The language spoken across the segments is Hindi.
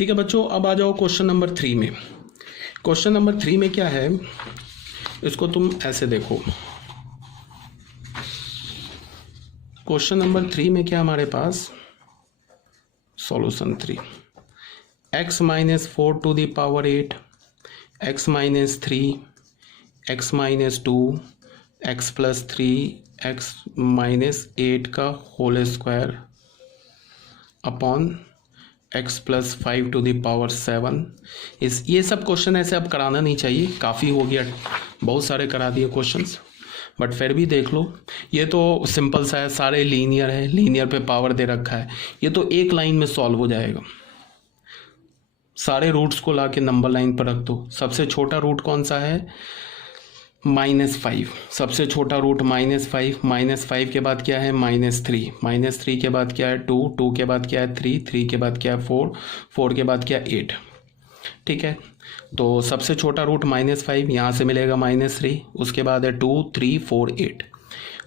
ठीक है बच्चों, अब आ जाओ क्वेश्चन नंबर 3 में। क्वेश्चन नंबर 3 में क्या है, इसको तुम ऐसे देखो। क्वेश्चन नंबर 3 में क्या हमारे पास, solution 3, x minus 4 to the power 8, x minus 3, x minus 2, x plus 3, x minus 8 का whole square upon x plus 5 to the power 7। ये सब क्वेश्चन ऐसे अब कराना नहीं चाहिए, काफ़ी हो गया, बहुत सारे करा दिए क्वेश्चंस, बट फिर भी देख लो। ये तो सिंपल सा है, सारे लीनियर है, लीनियर पे पावर दे रखा है, ये तो एक लाइन में सॉल्व हो जाएगा। सारे रूट्स को लाके नंबर लाइन पर रख दो। सबसे छोटा रूट कौन सा है, -5, सबसे छोटा रूट -5, -5 के बाद क्या है -3, -3 के बाद क्या है 2, 2 के बाद क्या है 3, 3 के बाद क्या है 4, 4 के बाद क्या है 8। ठीक है, तो सबसे छोटा रूट -5, यहाँ से मिलेगा -3, उसके बाद है 2, 3, 4, 8,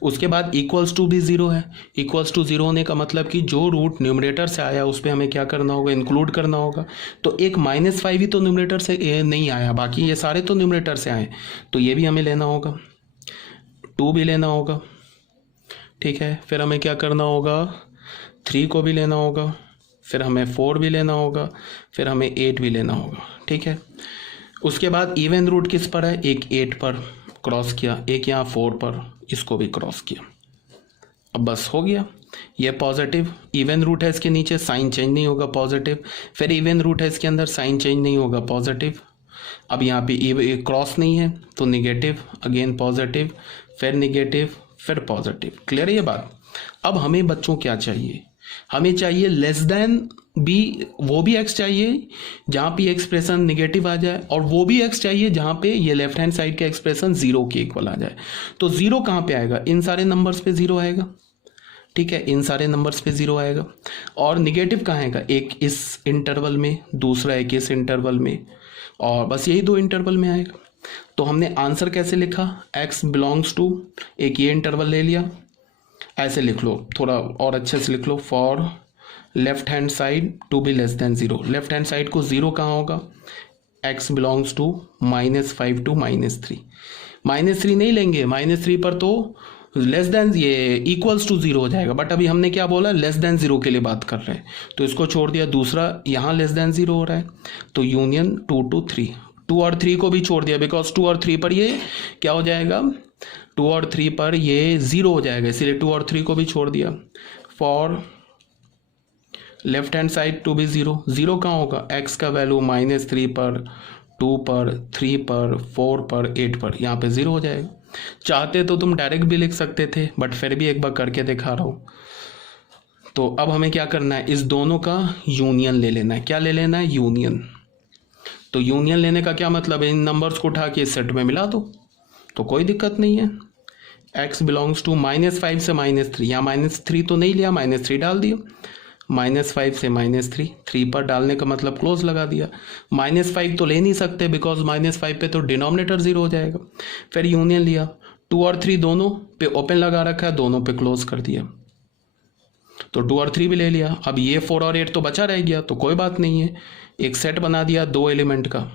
उसके बाद इक्वल्स टू भी 0 है। इक्वल्स टू 0 होने का मतलब कि जो रूट न्यूमरेटर से आया उस पर हमें क्या करना होगा, इंक्लूड करना होगा। तो एक -5 ही तो न्यूमरेटर से नहीं आया, बाकी ये सारे तो न्यूमरेटर से आए, तो ये भी हमें लेना होगा, 2 भी लेना होगा। ठीक है, फिर हमें क्या करना होगा, 3 को भी लेना होगा, फिर हमें 4 भी लेना होगा, फिर हमें 8 भी लेना होगा। ठीक है, उसके बाद इवन रूट किस पर है, एक 8 पर क्रॉस किया, एक यहाँ 4 पर, इसको भी क्रॉस किया। अब बस हो गया, ये पॉजिटिव इवन रूट है, इसके नीचे साइन चेंज नहीं होगा, पॉजिटिव, फिर इवन रूट है इसके अंदर, साइन चेंज नहीं होगा, पॉजिटिव। अब यहाँ पे क्रॉस नहीं है तो निगेटिव, अगेन पॉजिटिव, फिर निगेटिव, फिर पॉजिटिव। क्लियर है ये बात। अब हमें बच्चों क्या चाहिए, हमें चाहिए लेस देन बी, वो भी x चाहिए जहाँ पे एक्सप्रेशन निगेटिव आ जाए, और वो भी x चाहिए जहाँ पे ये लेफ्ट हैंड साइड का एक्सप्रेशन 0 के इक्वल आ जाए। तो 0 कहाँ पे आएगा, इन सारे नंबर्स पे 0 आएगा। ठीक है, इन सारे नंबर्स पे 0 आएगा। और निगेटिव कहाँ आएगा, एक इस इंटरवल में, दूसरा एक इस इंटरवल में, और बस यही 2 इंटरवल में आएगा। तो हमने आंसर कैसे लिखा, x बिलोंग्स टू, एक ये इंटरवल ले लिया, ऐसे लिख लो, थोड़ा और अच्छे से लिख लो, for left hand side to be less than 0। Left hand side को 0 कहाँ होगा, x बिलोंग्स टू -5 टू -3। -3 नहीं लेंगे, -3 पर तो लेस देन, ये इक्वल्स टू 0 हो जाएगा, बट अभी हमने क्या बोला, लेस देन 0 के लिए बात कर रहे हैं, तो इसको छोड़ दिया। दूसरा यहाँ लेस देन 0 हो रहा है, तो यूनियन 2 to 3, 2 और 3 को भी छोड़ दिया, बिकॉज 2 और 3 पर ये क्या हो जाएगा, 2 और 3 पर ये 0 हो जाएगा, इसीलिए 2 और 3 को भी छोड़ दिया। For left hand side too भी 0, 0 कहाँ होगा, x का वैल्यू -3 पर, 2 पर, 3 पर, 4 पर, 8 पर, यहाँ पे 0 हो जाएगा। चाहते तो तुम डायरेक्ट भी लिख सकते थे, बट फिर भी एक बार करके दिखा रहा हूँ। तो अब हमें क्या करना है, इस दोनों का यूनियन ले लेना है। क्या ले लेना है, यूनियन। तो यूनियन लेने का क्या मतलब है, इन नंबर्स को उठा के इस सेट में मिला दो, तो कोई दिक्कत नहीं है। x बिलोंग्स टू -5 से -3, यहाँ -3 तो नहीं लिया, -3 डाल दिया, -5 से -3, 3 पर डालने का मतलब क्लोज लगा दिया। -5 तो ले नहीं सकते, बिकॉज -5 पे तो डिनोमिनेटर 0 हो जाएगा। फिर यूनियन लिया, 2 और 3 दोनों पे ओपन लगा रखा है, दोनों पे क्लोज कर दिया, तो 2 और 3 भी ले लिया। अब ये 4 और 8 तो बचा रह गया, तो कोई बात नहीं है, एक सेट बना दिया 2 एलिमेंट का,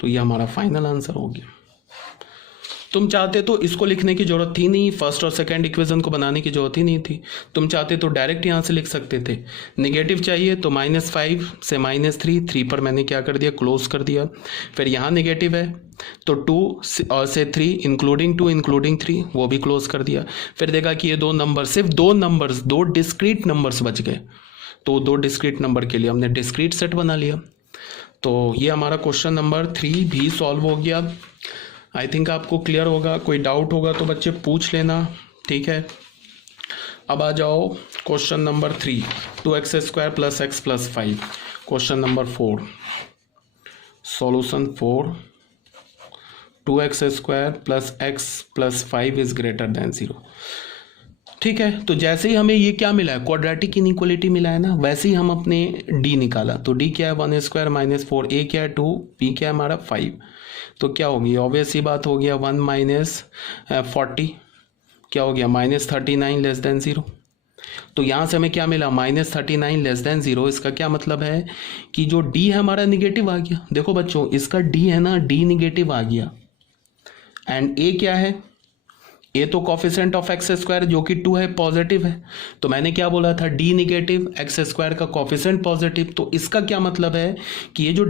तो ये हमारा फाइनल आंसर हो गया। तुम चाहते तो इसको लिखने की जरूरत थी नहीं, फर्स्ट और सेकंड इक्वेशन को बनाने की जरूरत ही नहीं थी। तुम चाहते तो डायरेक्ट यहाँ से लिख सकते थे। निगेटिव चाहिए तो -5 से -3, 3 पर मैंने क्या कर दिया, क्लोज कर दिया। फिर यहाँ निगेटिव है तो 2 और से 3 इंक्लूडिंग 2 इंक्लूडिंग 3, वो भी क्लोज कर दिया। फिर देखा कि ये 2 नंबर, सिर्फ 2 नंबर्स, 2 डिस्क्रीट नंबर्स बच गए, तो 2 डिस्क्रीट नंबर के लिए हमने डिस्क्रीट सेट बना लिया। तो ये हमारा क्वेश्चन नंबर 3 भी सॉल्व हो गया। आई थिंक आपको क्लियर होगा, कोई डाउट होगा तो बच्चे पूछ लेना। ठीक है, अब आ जाओ question number 3, 2x² + x + 5। Question number 4, solution 4, 2x² + x + 5 is greater then 0। ठीक है, तो जैसे ही हमें ये क्या मिला है, क्वाड्रेटिक इनइक्वालिटी मिला है ना, वैसे ही हम अपने d निकाला। तो d क्या है, 1² - 4, a क्या है 2, b क्या है हमारा 5, तो क्या होगी, ऑब्वियस ही बात हो गया, 1 - 40 क्या हो गया, -39 < 0। तो यहाँ से हमें क्या मिला, -39 लेस देन 0। इसका क्या मतलब है कि जो d है हमारा निगेटिव आ गया। देखो बच्चों, इसका d है ना, d निगेटिव आ गया। एंड a क्या है, a तो कॉफिशेंट ऑफ एक्स स्क्वायर जो कि 2 है, पॉजिटिव है। तो मैंने क्या बोला था, d निगेटिव, एक्स स्क्वायर का कॉफिशेंट पॉजिटिव। तो इसका क्या मतलब है कि ये जो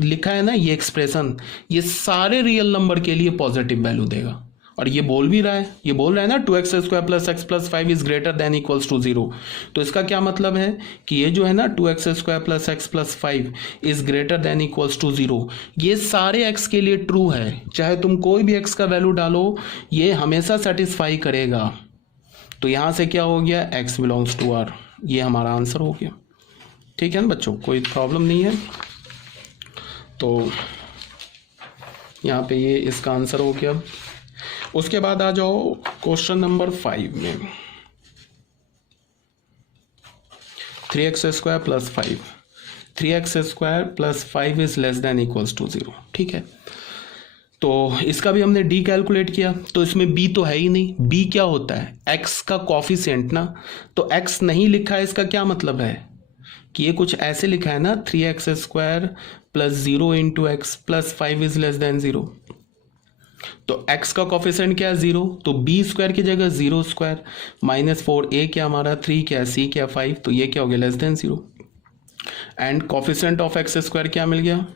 लिखा है ना, ये एक्सप्रेशन, ये सारे रियल नंबर के लिए पॉजिटिव वैल्यू देगा। और ये बोल भी रहा है, ये बोल रहा है ना 2x² + x + 5 is greater than equals to 0। तो इसका क्या मतलब है कि ये जो है ना 2x² + x + 5 is greater than equals to 0, ये सारे x के लिए ट्रू है। चाहे तुम कोई भी x का वैल्यू डालो, ये हमेशा सेटिस्फाई करेगा। तो यहां से क्या हो गया, x बिलोंग्स टू r, ये हमारा आंसर हो गया। ठीक है ना बच्चों, कोई प्रॉब्लम नहीं है। तो यहाँ पे ये इसका आंसर हो गया। उसके बाद आ जाओ क्वेश्चन नंबर 5 में, 3x² + 5, 3x² + 5 is less than equals to 0। ठीक है, तो इसका भी हमने d कैलकुलेट किया। तो इसमें b तो है ही नहीं, b क्या होता है, x का कॉफिशिएंट ना। तो x नहीं लिखा है, इसका क्या मतलब है कि ये कुछ ऐसे लिखा है ना, 3x² + 0 × x + 5 is less than 0। तो x का कॉफिशिएंट क्या है, 0। तो b² की जगह 0² -4, a क्या हमारा 3, क्या c क्या 5, तो ये क्या हो गया, less than 0। And coefficient of x² क्या मिल गया,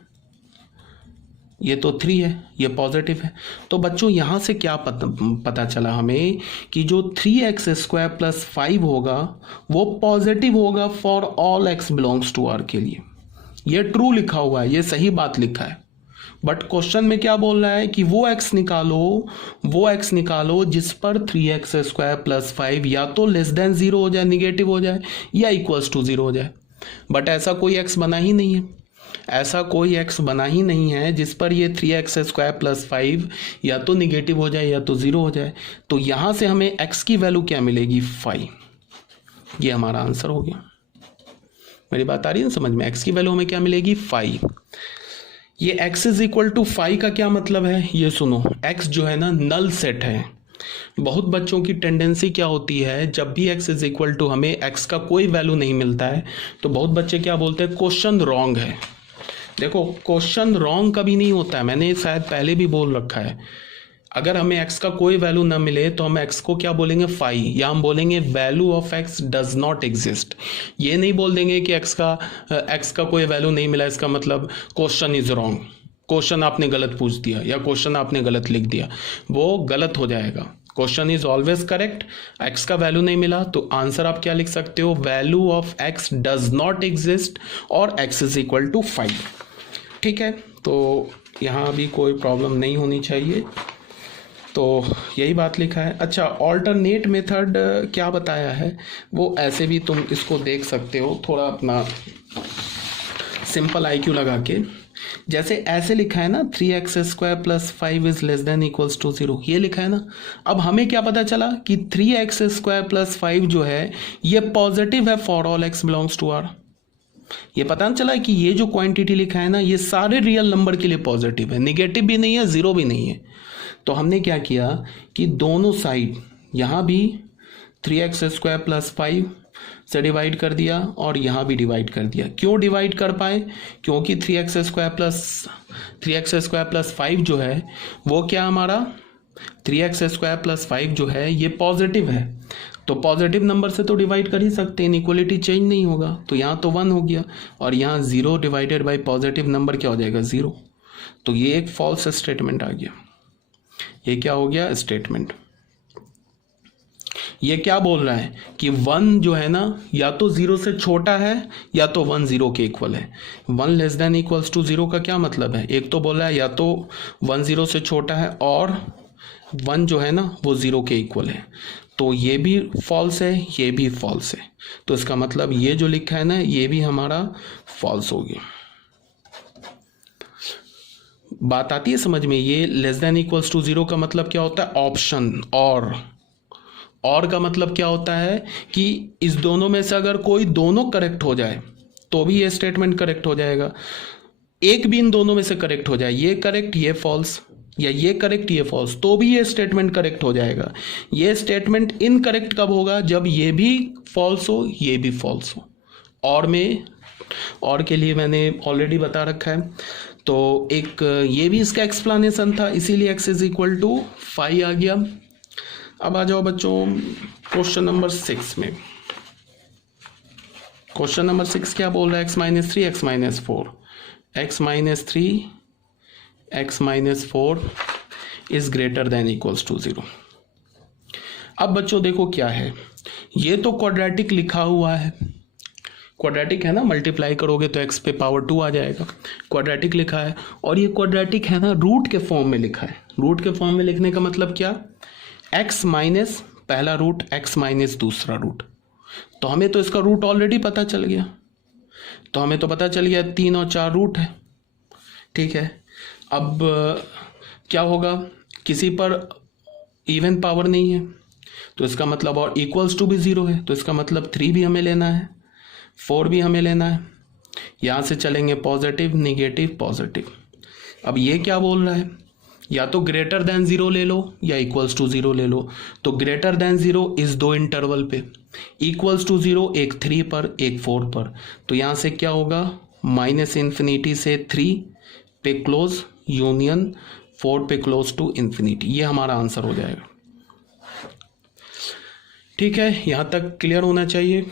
ये तो 3 है, ये पॉजिटिव है। तो बच्चों यहाँ से क्या पता चला हमें कि जो 3x² + 5 होगा वो पॉजिटिव होगा for all x belongs to r के लिए। ये ट्रू लिखा हुआ है, ये सही बात लिखा है। बट क्वेश्चन में क्या बोल रहा है कि वो x निकालो जिस पर 3x² + 5 या तो लेस देन 0 हो जाए, निगेटिव हो जाए, या इक्वल्स टू 0 हो जाए। बट ऐसा कोई x बना ही नहीं है, ऐसा कोई x बना ही नहीं है जिस पर ये 3x² + 5 या तो निगेटिव हो जाए या तो 0 हो जाए। तो यहां से हमें x की वैल्यू क्या मिलेगी, 5। ये हमारा आंसर हो गया। मेरी बात आ रही है समझ में, x की वैल्यू हमें क्या मिलेगी, 5। ये x = 5 का क्या मतलब है, ये सुनो, x जो है ना नल सेट है। बहुत बच्चों की टेंडेंसी क्या होती है, जब भी x = हमें x का कोई वैल्यू नहीं मिलता है तो बहुत बच्चे क्या बोलते हैं, क्वेश्चन रॉन्ग है। देखो क्वेश्चन रॉन्ग कभी नहीं होता है, मैंने शायद पहले भी बोल रखा है। अगर हमें x का कोई वैल्यू ना मिले तो हम x को क्या बोलेंगे, 5, या हम बोलेंगे value of x does not exist. ये नहीं बोल देंगे कि x का कोई वैल्यू नहीं मिला इसका मतलब क्वेश्चन इज रॉन्ग, क्वेश्चन आपने गलत पूछ दिया या क्वेश्चन आपने गलत लिख दिया, वो गलत हो जाएगा। Question is always correct. x का वैल्यू नहीं मिला तो आंसर आप क्या लिख सकते हो, value of x does not exist और x = 5। ठीक है, तो यहाँ भी कोई प्रॉब्लम नहीं होनी चाहिए। तो यही बात लिखा है। अच्छा, ऑल्टरनेट मेथड क्या बताया है, वो ऐसे भी तुम इसको देख सकते हो, थोड़ा अपना सिंपल IQ लगा के। जैसे ऐसे लिखा है ना, 3x² + 5 is less than equals to 0, ये लिखा है ना। अब हमें क्या पता चला कि 3x² + 5 जो है ये पॉजिटिव है for all x belongs to r। ये पता नहीं चला कि ये जो क्वांटिटी लिखा है ना, ये सारे रियल नंबर के लिए पॉजिटिव है, निगेटिव भी नहीं है, 0 भी नहीं है। तो हमने क्या किया कि दोनों साइड यहाँ भी 3x² + 5 से डिवाइड कर दिया और यहाँ भी डिवाइड कर दिया। क्यों डिवाइड कर पाए, क्योंकि 3x² + 5 जो है वो क्या हमारा 3x² + 5 जो है ये पॉजिटिव है, तो पॉजिटिव नंबर से तो डिवाइड कर ही सकते हैं, इनइक्वालिटी चेंज नहीं होगा। तो यहाँ तो 1 हो गया और यहाँ 0 डिवाइडेड बाई पॉजिटिव नंबर क्या हो जाएगा, 0। तो ये एक फॉल्स स्टेटमेंट आ गया। ये क्या हो गया, स्टेटमेंट। ये क्या बोल रहा है कि 1 जो है ना या तो 0 से छोटा है या तो 1 0 के इक्वल है। 1 लेस देन इक्वल्स टू 0 का क्या मतलब है, एक तो बोल रहा है या तो 1 0 से छोटा है और 1 जो है ना वो 0 के इक्वल है। तो ये भी फॉल्स है, ये भी फॉल्स है। तो इसका मतलब ये जो लिखा है ना ये भी हमारा फॉल्स हो गया। बात आती है समझ में। ये लेस देन इक्वल्स टू 0 का मतलब क्या होता है, ऑप्शन। और का मतलब क्या होता है कि इस दोनों में से अगर कोई दोनों करेक्ट हो जाए तो भी ये स्टेटमेंट करेक्ट हो जाएगा। एक भी इन दोनों में से करेक्ट हो जाए, ये करेक्ट ये फॉल्स, या ये करेक्ट ये फॉल्स, तो भी ये स्टेटमेंट करेक्ट हो जाएगा। ये स्टेटमेंट इनकरेक्ट कब होगा? जब ये भी फॉल्स हो ये भी फॉल्स हो। और के लिए मैंने ऑलरेडी बता रखा है, तो एक ये भी इसका एक्सप्लेनेशन था, इसीलिए x इज इक्वल टू 5 आ गया। अब आ जाओ बच्चों क्वेश्चन नंबर 6 में। क्वेश्चन नंबर 6 क्या बोल रहा है? x minus 3 x minus 4, x minus 3 x minus 4 is greater than equals to 0। अब बच्चों देखो क्या है, ये तो क्वाड्रेटिक लिखा हुआ है, क्वाड्रेटिक है ना, मल्टीप्लाई करोगे तो x पे पावर 2 आ जाएगा, क्वाड्रेटिक लिखा है। और ये क्वाड्रेटिक है ना रूट के फॉर्म में लिखा है। रूट के फॉर्म में लिखने का मतलब क्या? x माइनस पहला रूट, x माइनस दूसरा रूट। तो हमें तो इसका रूट ऑलरेडी पता चल गया, तो हमें तो पता चल गया 3 और 4 रूट है, ठीक है। अब क्या होगा, किसी पर इवन पावर नहीं है तो इसका मतलब, और इक्वल्स टू भी 0 है तो इसका मतलब 3 भी हमें लेना है, 4 भी हमें लेना है। यहाँ से चलेंगे पॉजिटिव निगेटिव पॉजिटिव। अब ये क्या बोल रहा है, या तो ग्रेटर देन 0 ले लो या इक्वल्स टू 0 ले लो। तो ग्रेटर देन 0 इस 2 इंटरवल पे, इक्वल्स टू 0 एक 3 पर एक 4 पर। तो यहाँ से क्या होगा, माइनस इन्फिनिटी से 3 पे क्लोज यूनियन 4 पे क्लोज टू इन्फिनिटी, ये हमारा आंसर हो जाएगा। ठीक है, यहाँ तक क्लियर होना चाहिए।